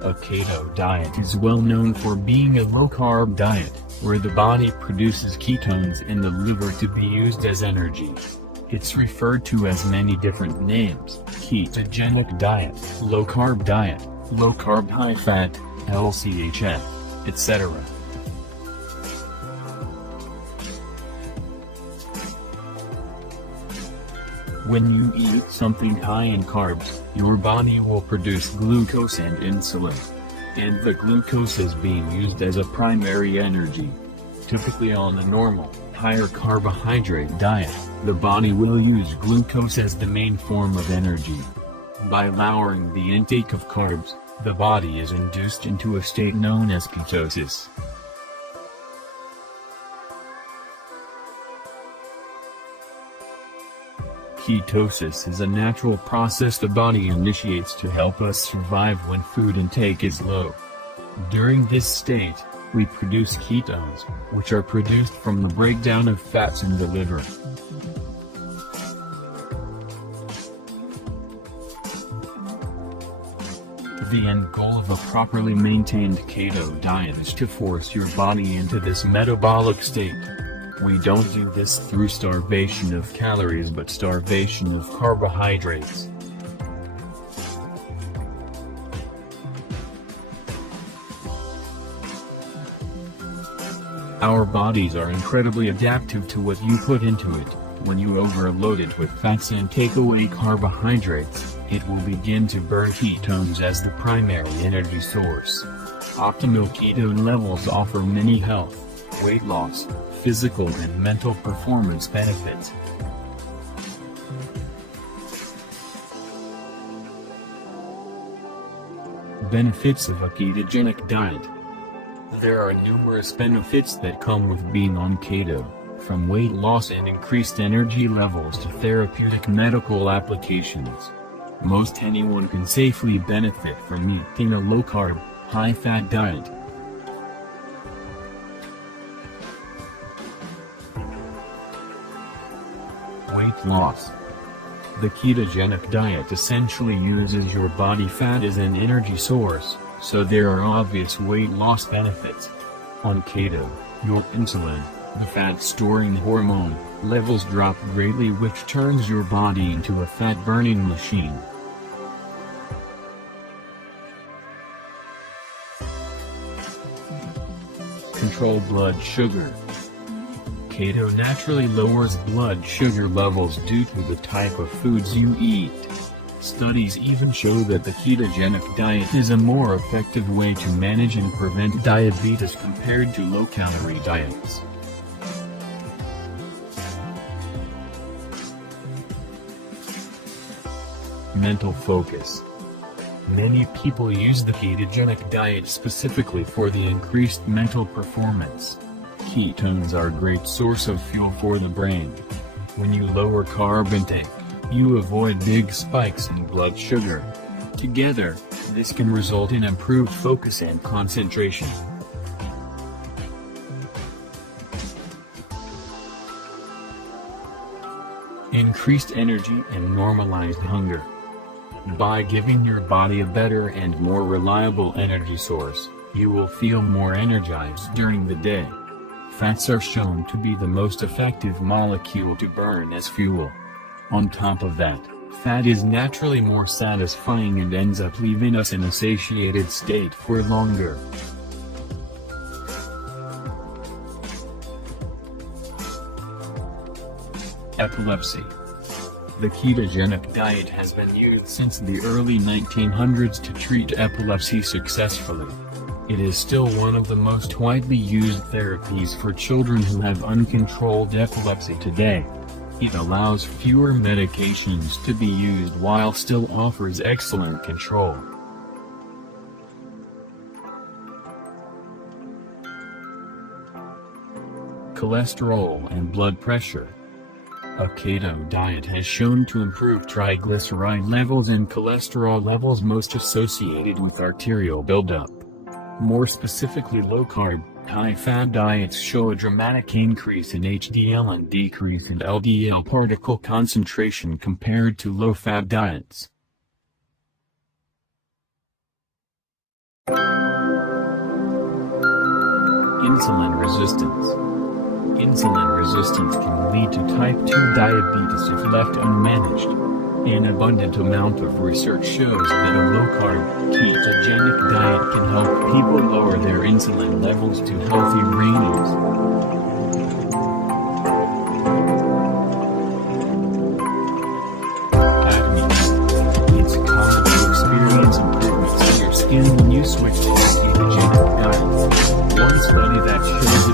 A keto diet is well known for being a low-carb diet, where the body produces ketones in the liver to be used as energy. It's referred to as many different names: ketogenic diet, low-carb diet, low-carb high-fat, LCHF, etc. When you eat something high in carbs, your body will produce glucose and insulin. And the glucose is being used as a primary energy. Typically on a normal, higher carbohydrate diet, the body will use glucose as the main form of energy. By lowering the intake of carbs, the body is induced into a state known as ketosis. Ketosis is a natural process the body initiates to help us survive when food intake is low. During this state, we produce ketones, which are produced from the breakdown of fats in the liver. The end goal of a properly maintained keto diet is to force your body into this metabolic state. We don't do this through starvation of calories but starvation of carbohydrates. Our bodies are incredibly adaptive to what you put into it. When you overload it with fats and take away carbohydrates, it will begin to burn ketones as the primary energy source. Optimal ketone levels offer many health, weight loss, physical and mental performance benefits. Benefits of a ketogenic diet. There are numerous benefits that come with being on keto, from weight loss and increased energy levels to therapeutic medical applications. Most anyone can safely benefit from eating a low-carb, high-fat diet. Weight loss. The ketogenic diet essentially uses your body fat as an energy source, so there are obvious weight loss benefits. On keto, your insulin, the fat-storing hormone, levels drop greatly, which turns your body into a fat-burning machine. Control blood sugar. Keto naturally lowers blood sugar levels due to the type of foods you eat. Studies even show that the ketogenic diet is a more effective way to manage and prevent diabetes compared to low-calorie diets. Mental focus. Many people use the ketogenic diet specifically for the increased mental performance. Ketones are a great source of fuel for the brain. When you lower carb intake, you avoid big spikes in blood sugar. Together, this can result in improved focus and concentration. Increased energy and normalized hunger. By giving your body a better and more reliable energy source, you will feel more energized during the day. Fats are shown to be the most effective molecule to burn as fuel. On top of that, fat is naturally more satisfying and ends up leaving us in a satiated state for longer. Epilepsy. The ketogenic diet has been used since the early 1900s to treat epilepsy successfully. It is still one of the most widely used therapies for children who have uncontrolled epilepsy today. It allows fewer medications to be used while still offers excellent control. Cholesterol and blood pressure. A keto diet has shown to improve triglyceride levels and cholesterol levels most associated with arterial buildup. More specifically, low-carb, high-fat diets show a dramatic increase in HDL and decrease in LDL particle concentration compared to low-fat diets. insulin resistance. Insulin resistance can lead to type 2 diabetes if left unmanaged. An abundant amount of research shows that a low-carb, ketogenic diet can help people lower their insulin levels to healthy ranges. Acne. It's common to experience improvements in your skin when you switch to a ketogenic diet. One study that shows